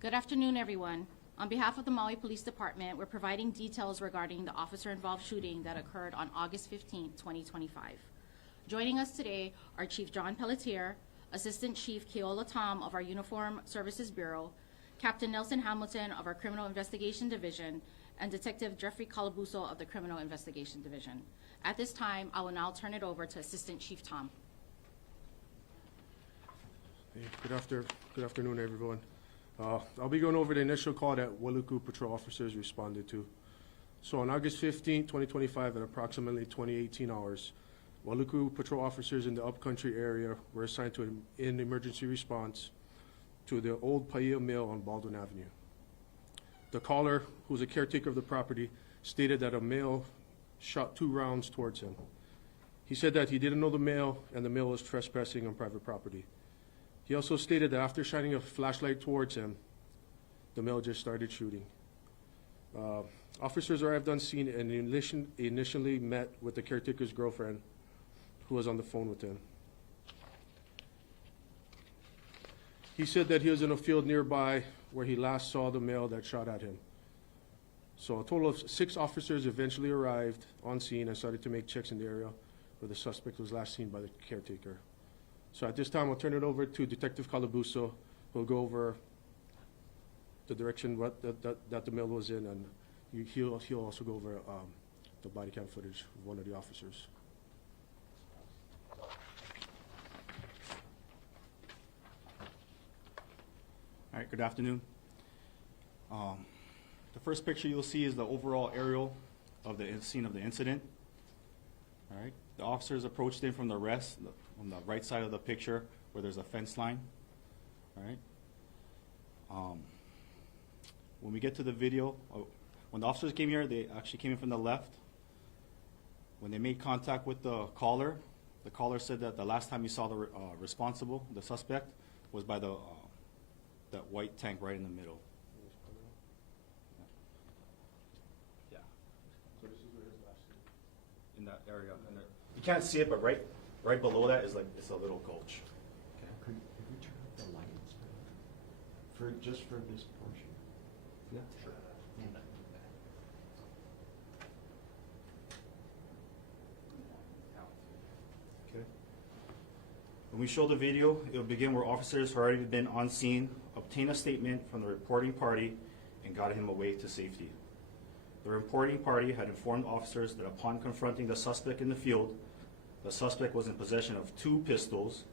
Good afternoon, everyone. On behalf of the Maui Police Department, we're providing details regarding the officer-involved shooting that occurred on August 15, 2025. Joining us today are Chief John Pelletier, Assistant Chief Keola Tom of our Uniform Services Bureau, Captain Nelson Hamilton of our Criminal Investigation Division, and Detective Jeffrey Calibuso of the Criminal Investigation Division. At this time, I will now turn it over to Assistant Chief Tom. Hey, good afternoon, everyone. I'll be going over the initial call that Wailuku patrol officers responded to. So on August 15, 2025, at approximately 2018 hours, Wailuku patrol officers in the upcountry area were assigned to an emergency response to the old Paia mill on Baldwin Avenue. The caller, who was a caretaker of the property, stated that a male shot 2 rounds towards him. He said that he didn't know the male and the male was trespassing on private property. He also stated that after shining a flashlight towards him, the male just started shooting. Officers arrived on scene and initially met with the caretaker's girlfriend, who was on the phone with him. He said that he was in a field nearby where he last saw the male that shot at him. So a total of 6 officers eventually arrived on scene and started to make checks in the area where the suspect was last seen by the caretaker. So at this time, I'll turn it over to Detective Calibuso, who will go over the direction that the male was in, and he'll also go over the body cam footage of one of the officers. All right, good afternoon. The first picture you'll see is the overall aerial of the scene of the incident. All right, the officers approached in from the on the right side of the picture where there's a fence line. All right. When we get to the video, when the officers came here, they actually came in from the left. When they made contact with the caller said that the last time he saw the the suspect, was by that white tank right in the middle. Yeah. So this is where his last scene. In that area. You can't see it, but right below that is it's a little gulch. Okay. Could we turn up the lights just for this portion? Yeah, sure. Okay. When we show the video, it will begin where officers who already been on scene obtain a statement from the reporting party and got him away to safety. The reporting party had informed officers that upon confronting the suspect in the field, the suspect was in possession of 2 pistols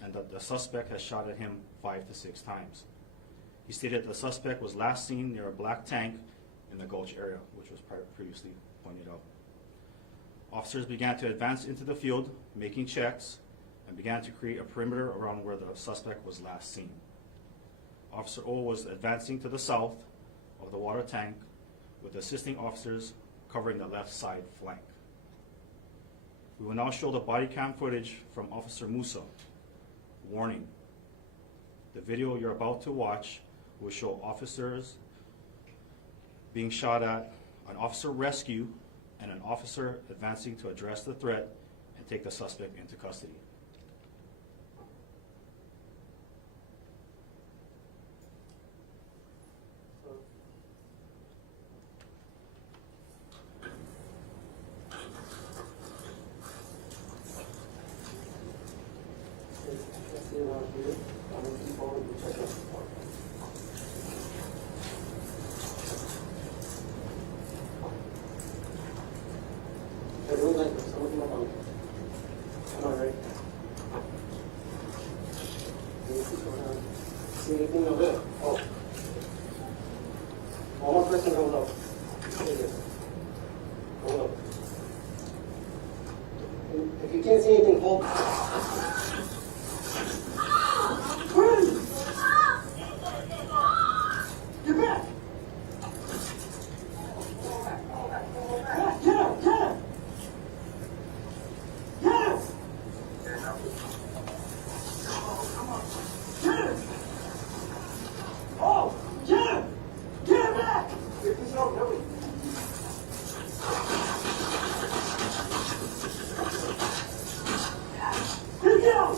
and that the suspect had shot at him 5 to 6 times. He stated the suspect was last seen near a black tank in the gulch area, which was previously pointed out. Officers began to advance into the field, making checks, and began to create a perimeter around where the suspect was last seen. Officer O was advancing to the south of the water tank with assisting officers covering the left side flank. We will now show the body cam footage from Officer Musa. Warning, the video you're about to watch will show officers being shot at, an officer rescue, and an officer advancing to address the threat and take the suspect into custody. See anything over there? Oh. One more person goes up. Hold up. If you can't see anything, hold. Run! Get back! Get up! Get up! Get up! Get him! Oh! Get him! Get him back! Get this out, help me. Get down!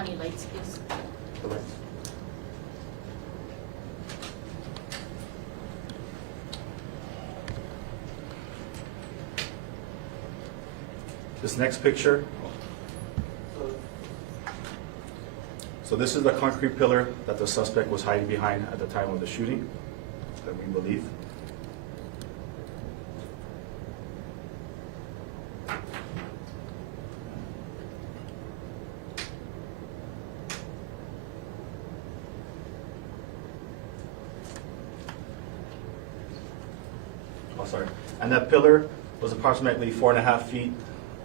County lights, please. Correct. This next picture. So this is the concrete pillar that the suspect was hiding behind at the time of the shooting, that we believe. Oh, sorry. And that pillar was approximately 4.5 feet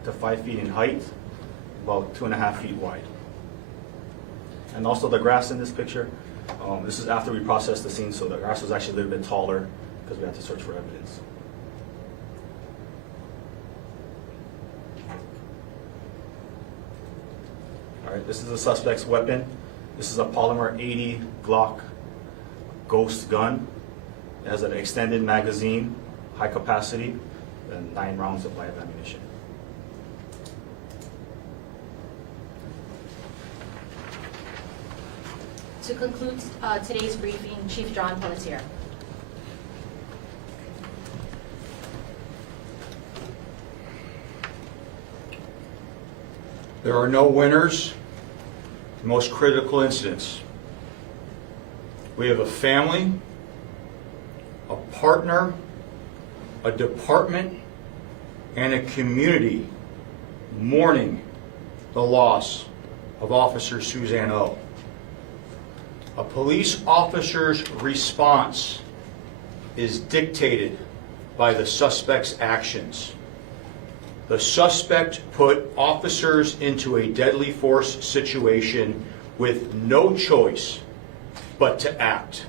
to 5 feet in height, about 2.5 feet wide. And also the grass in this picture, this is after we processed the scene, so the grass was actually a little bit taller because we had to search for evidence. All right, this is the suspect's weapon. This is a polymer 80 Glock Ghost gun. It has an extended magazine, high capacity, and 9 rounds of live ammunition. To conclude today's briefing, Chief John Pelletier. There are no winners. Most critical incidents. We have a family, a partner, a department, and a community mourning the loss of Officer Suzanne O. A police officer's response is dictated by the suspect's actions. The suspect put officers into a deadly force situation with no choice but to act.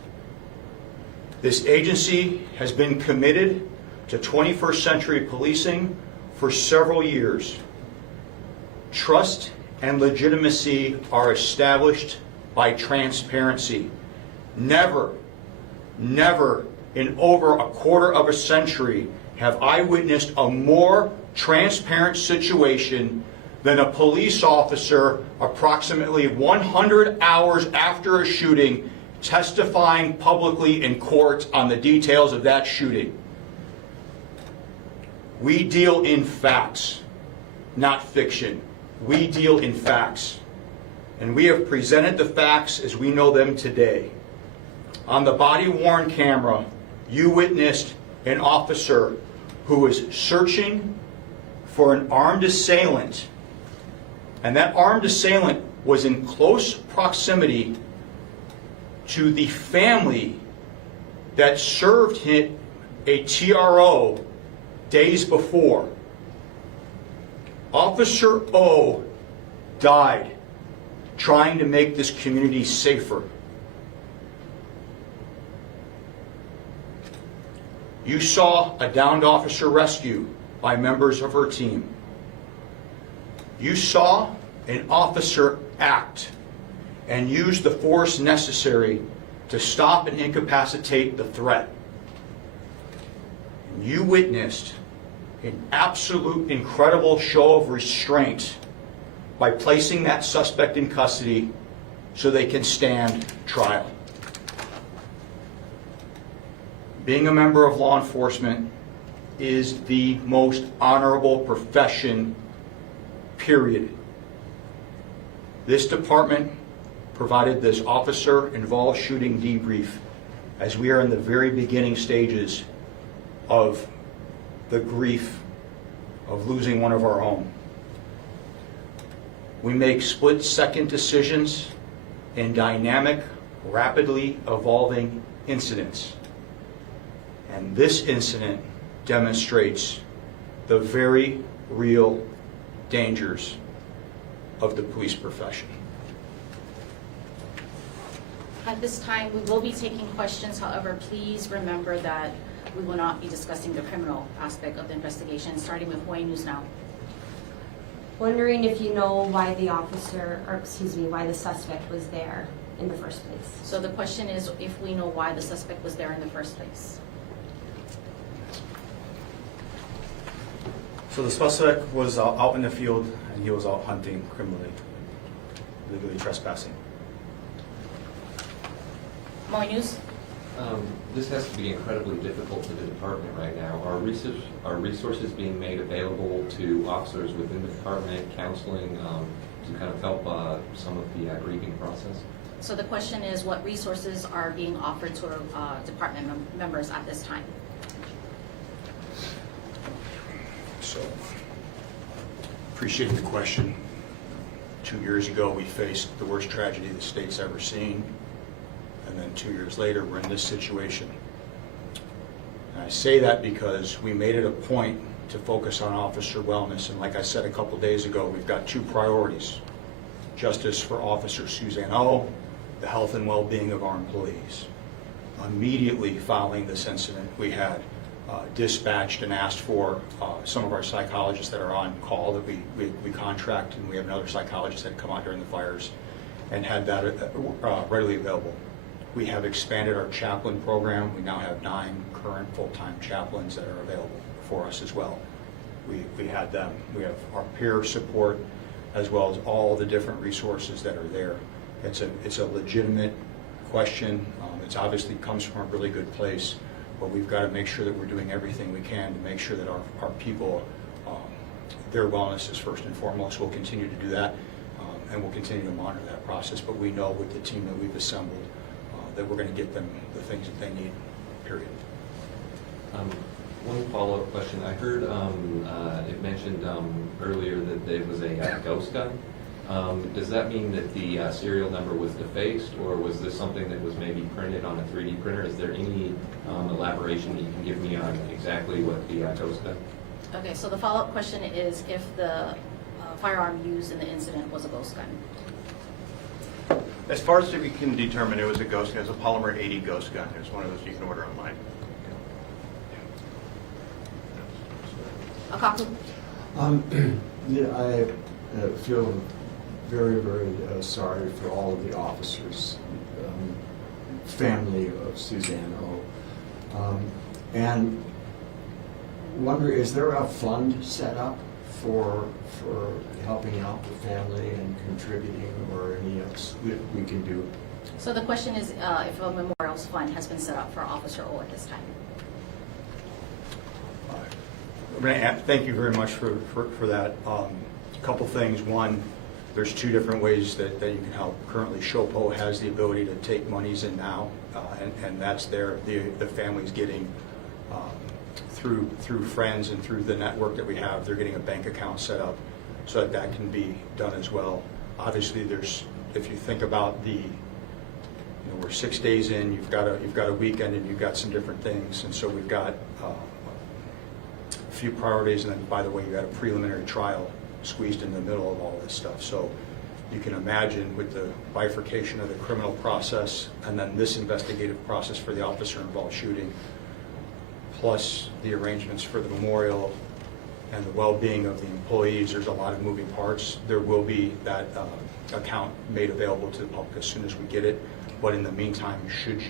This agency has been committed to 21st century policing for several years. Trust and legitimacy are established by transparency. Never, never in over a quarter of a century have I witnessed a more transparent situation than a police officer approximately 100 hours after a shooting testifying publicly in court on the details of that shooting. We deal in facts, not fiction. We deal in facts. And we have presented the facts as we know them today. On the body-worn camera, you witnessed an officer who was searching for an armed assailant, and that armed assailant was in close proximity to the family that served him a TRO days before. Officer O died trying to make this community safer. You saw a downed officer rescued by members of her team. You saw an officer act and use the force necessary to stop and incapacitate the threat. You witnessed an absolute incredible show of restraint by placing that suspect in custody so they can stand trial. Being a member of law enforcement is the most honorable profession, period. This department provided this officer-involved shooting debrief as we are in the very beginning stages of the grief of losing one of our own. We make split-second decisions in dynamic, rapidly evolving incidents. And this incident demonstrates the very real dangers of the police profession. At this time, we will be taking questions. However, please remember that we will not be discussing the criminal aspect of the investigation, starting with Hawaii News Now. Wondering if you know why the officer, or excuse me, why the suspect was there in the first place. So the question is if we know why the suspect was there in the first place. So the suspect was out in the field and he was out hunting criminally. legally trespassing. Maui News? This has to be incredibly difficult for the department right now. Are resources being made available to officers within the department, counseling, to kind of help some of the grieving process? So the question is, what resources are being offered to department members at this time? So, appreciate the question. 2 years ago, we faced the worst tragedy the state's ever seen. And then 2 years later, we're in this situation. And I say that because we made it a point to focus on officer wellness. And like I said a couple days ago, we've got two priorities. Justice for Officer Suzanne O, the health and well-being of our employees. Immediately following this incident, we had dispatched and asked for some of our psychologists that are on call that we contract, and we have another psychologist that come out during the fires, and had that readily available. We have expanded our chaplain program. We now have 9 current full-time chaplains that are available for us as well. We had them. We have our peer support as well as all the different resources that are there. It's a legitimate question. It's obviously comes from a really good place, but we've got to make sure that we're doing everything we can to make sure that our people, their wellness is first and foremost. We'll continue to do that, and we'll continue to monitor that process. But we know with the team that we've assembled that we're going to get them the things that they need, period. One follow-up question. I heard it mentioned earlier that there was a ghost gun. Does that mean that the serial number was defaced, or was this something that was maybe printed on a 3D printer? Is there any elaboration that you can give me on exactly what the ghost gun? Okay, so the follow-up question is if the firearm used in the incident was a ghost gun. As far as we can determine, it was a ghost gun. It was a polymer 80 ghost gun. It was one of those you can order online. Akaku? I feel very, very sorry for all of the officers, family of Suzanne O. And wonder, is there a fund set up for helping out the family and contributing, or any else that we can do? So the question is if a memorials fund has been set up for Officer O at this time. Thank you very much for that. A couple things. One, there's 2 different ways that you can help. Currently, SHOPO has the ability to take monies in now, and that's there. The family's getting, through friends and through the network that we have, they're getting a bank account set up so that can be done as well. Obviously, if you think about we're 6 days in, you've got a weekend, and you've got some different things, and so we've got a few priorities, and then, by the way, you got a preliminary trial squeezed in the middle of all this stuff. So you can imagine with the bifurcation of the criminal process and then this investigative process for the officer-involved shooting, plus the arrangements for the memorial and the well-being of the employees, there's a lot of moving parts. There will be that account made available to the public as soon as we get it. But in the meantime, should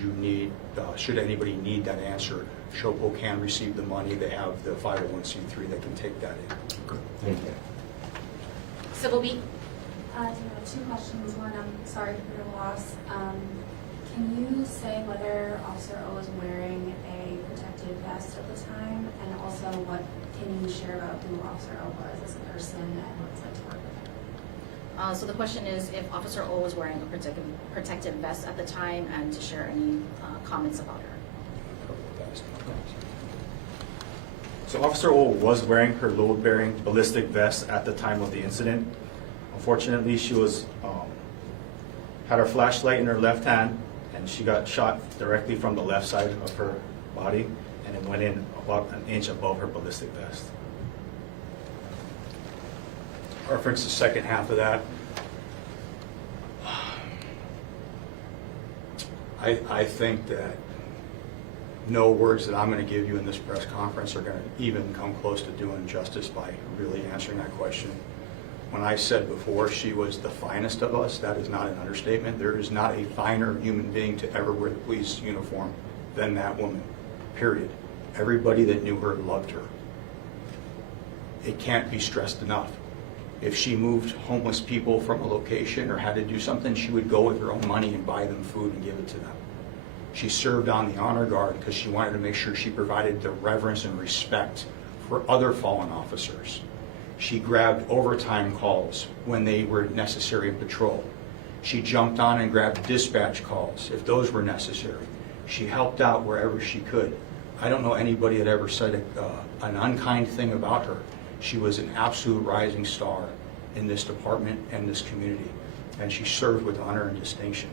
anybody need that answer, SHOPO can receive the money. They have the 501c3 that can take that in. Good. Thank you. Civil Beat? Two questions. One, I'm sorry for your loss. Can you say whether Officer O was wearing a protective vest at the time? And also, what can you share about who Officer O was as a person and what it's like to work with her? So the question is if Officer O was wearing a protective vest at the time, and to share any comments about her. So Officer O was wearing her load-bearing ballistic vest at the time of the incident. Unfortunately, she was had her flashlight in her left hand, and she got shot directly from the left side of her body, and it went in about an inch above her ballistic vest. Reference the second half of that. I think that no words that I'm going to give you in this press conference are going to even come close to doing justice by really answering that question. When I said before she was the finest of us, that is not an understatement. There is not a finer human being to ever wear the police uniform than that woman, period. Everybody that knew her loved her. It can't be stressed enough. If she moved homeless people from a location or had to do something, she would go with her own money and buy them food and give it to them. She served on the honor guard because she wanted to make sure she provided the reverence and respect for other fallen officers. She grabbed overtime calls when they were necessary in patrol. She jumped on and grabbed dispatch calls if those were necessary. She helped out wherever she could. I don't know anybody that ever said an unkind thing about her. She was an absolute rising star in this department and this community, and she served with honor and distinction.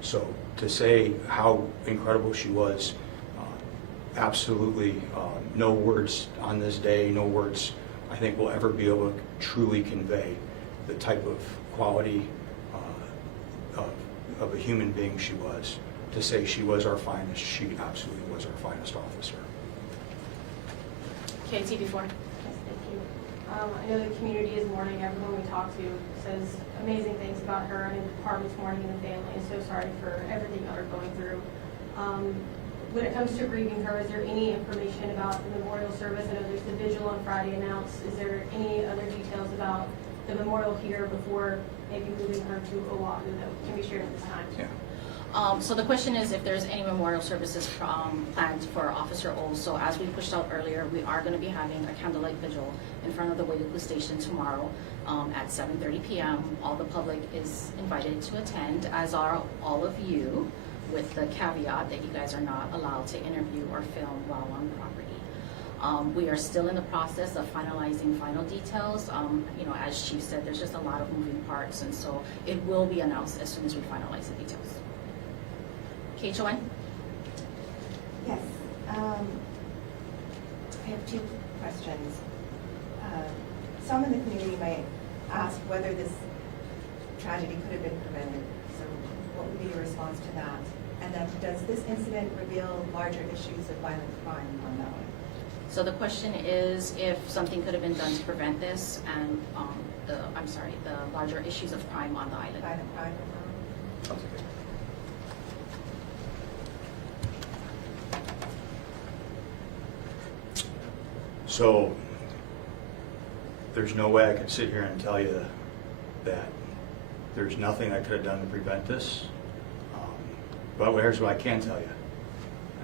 So to say how incredible she was, absolutely no words on this day, no words I think will ever be able to truly convey the type of quality of a human being she was. To say she was our finest, she absolutely was our finest officer. KT before. Yes, thank you. I know the community is mourning. Everyone we talk to says amazing things about her, and the department's mourning the family, and so sorry for everything that we're going through. When it comes to grieving her, is there any information about the memorial service? I know there's the vigil on Friday announced. Is there any other details about the memorial here before maybe moving her to Oahu that can be shared at this time? Yeah. So the question is if there's any memorial services planned for Officer O. So as we pushed out earlier, we are going to be having a candlelight vigil in front of the Wailuku station tomorrow at 7:30 p.m. All the public is invited to attend, as are all of you, with the caveat that you guys are not allowed to interview or film while on property. We are still in the process of finalizing final details. You know, as Chief said, there's just a lot of moving parts, and so it will be announced as soon as we finalize the details. Joanne? Yes. I have two questions. Some in the community might ask whether this tragedy could have been prevented. So what would be your response to that? And then does this incident reveal larger issues of violent crime on Maui? So the question is if something could have been done to prevent this and the larger issues of crime on the island. Violent crime on Maui? So there's no way I could sit here and tell you that there's nothing I could have done to prevent this. But here's what I can tell you.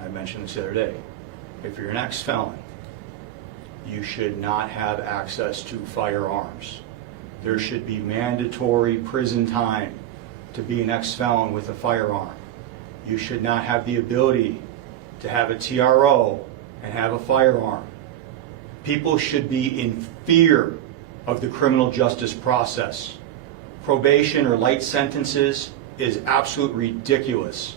I mentioned this the other day. If you're an ex-felon, you should not have access to firearms. There should be mandatory prison time to be an ex-felon with a firearm. You should not have the ability to have a TRO and have a firearm. People should be in fear of the criminal justice process. Probation or light sentences is absolutely ridiculous.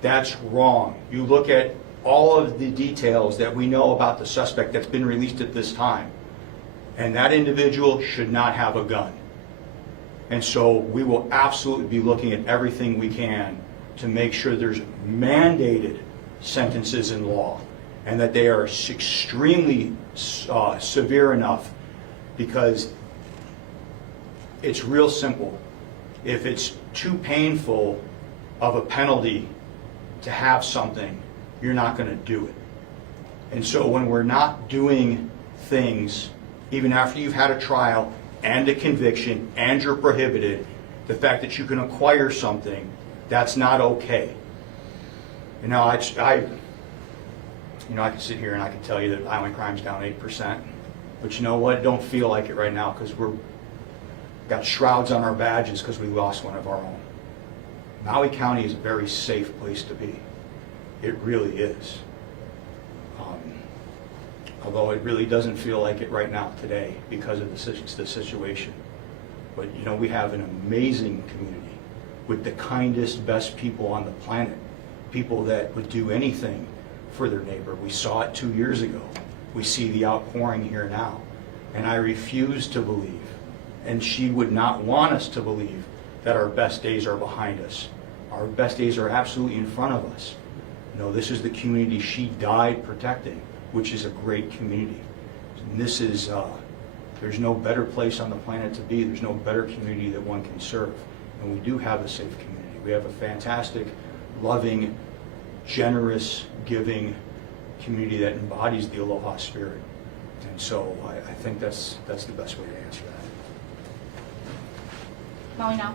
That's wrong. You look at all of the details that we know about the suspect that's been released at this time, and that individual should not have a gun. And so we will absolutely be looking at everything we can to make sure there's mandated sentences in law, and that they are extremely severe enough, because it's real simple. If it's too painful of a penalty to have something, you're not going to do it. And so when we're not doing things, even after you've had a trial and a conviction and you're prohibited, the fact that you can acquire something, that's not okay. You know, I can sit here and I can tell you that island crime's down 8%, but you know what? It don't feel like it right now because we're got shrouds on our badges because we lost one of our own. Maui County is a very safe place to be. It really is. Although it really doesn't feel like it right now today because of the situation. But you know, we have an amazing community with the kindest, best people on the planet. People that would do anything for their neighbor. We saw it 2 years ago. We see the outpouring here now. And I refuse to believe, and she would not want us to believe, that our best days are behind us. Our best days are absolutely in front of us. You know, this is the community she died protecting, which is a great community. And this is, there's no better place on the planet to be. There's no better community that one can serve. And we do have a safe community. We have a fantastic, loving, generous, giving community that embodies the Aloha spirit. And so I think that's the best way to answer that. Maui now.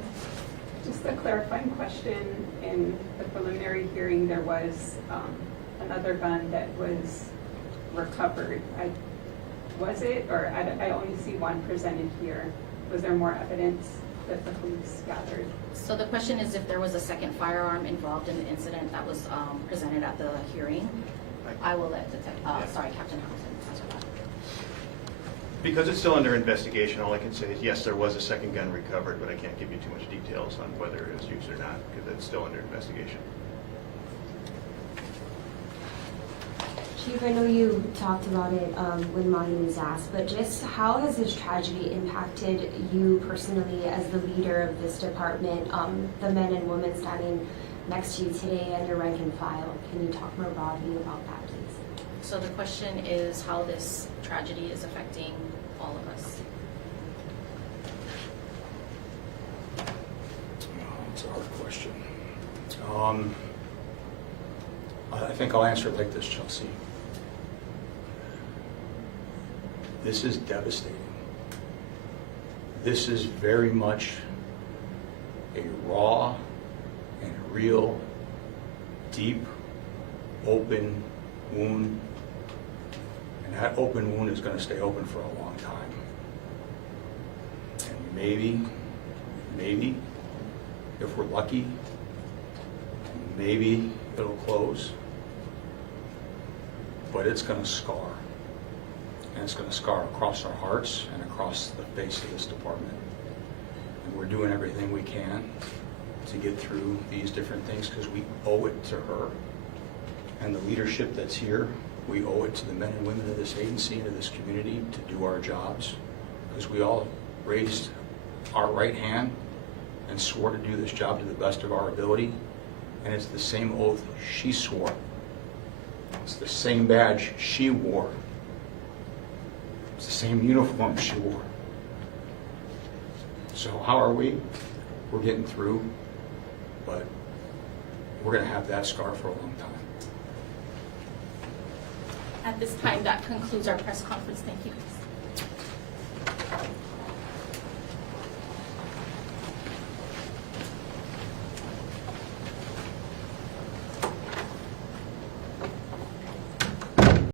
Just a clarifying question, in the preliminary hearing, there was another gun that was recovered. Was it, or I only see one presented here. Was there more evidence that the police gathered? So the question is if there was a second firearm involved in the incident that was presented at the hearing. I will let Captain Hamilton answer that. Because it's still under investigation, all I can say is, yes, there was a second gun recovered, but I can't give you too much details on whether it was used or not, because it's still under investigation. Chief, I know you talked about it when Maui was asked, but just how has this tragedy impacted you personally as the leader of this department, the men and women standing next to you today and your rank and file? Can you talk more broadly about that, please? So the question is how this tragedy is affecting all of us. It's a hard question. I think I'll answer it like this, Chelsea. This is devastating. This is very much a raw and real, deep, open wound. And that open wound is going to stay open for a long time. And maybe, if we're lucky, maybe it'll close. But it's going to scar. And it's going to scar across our hearts and across the face of this department. And we're doing everything we can to get through these different things because we owe it to her. And the leadership that's here, we owe it to the men and women of this agency and to this community to do our jobs. Because we all raised our right hand and swore to do this job to the best of our ability. And it's the same oath she swore. It's the same badge she wore. It's the same uniform she wore. So how are we? We're getting through, but we're going to have that scar for a long time. At this time, that concludes our press conference. Thank you.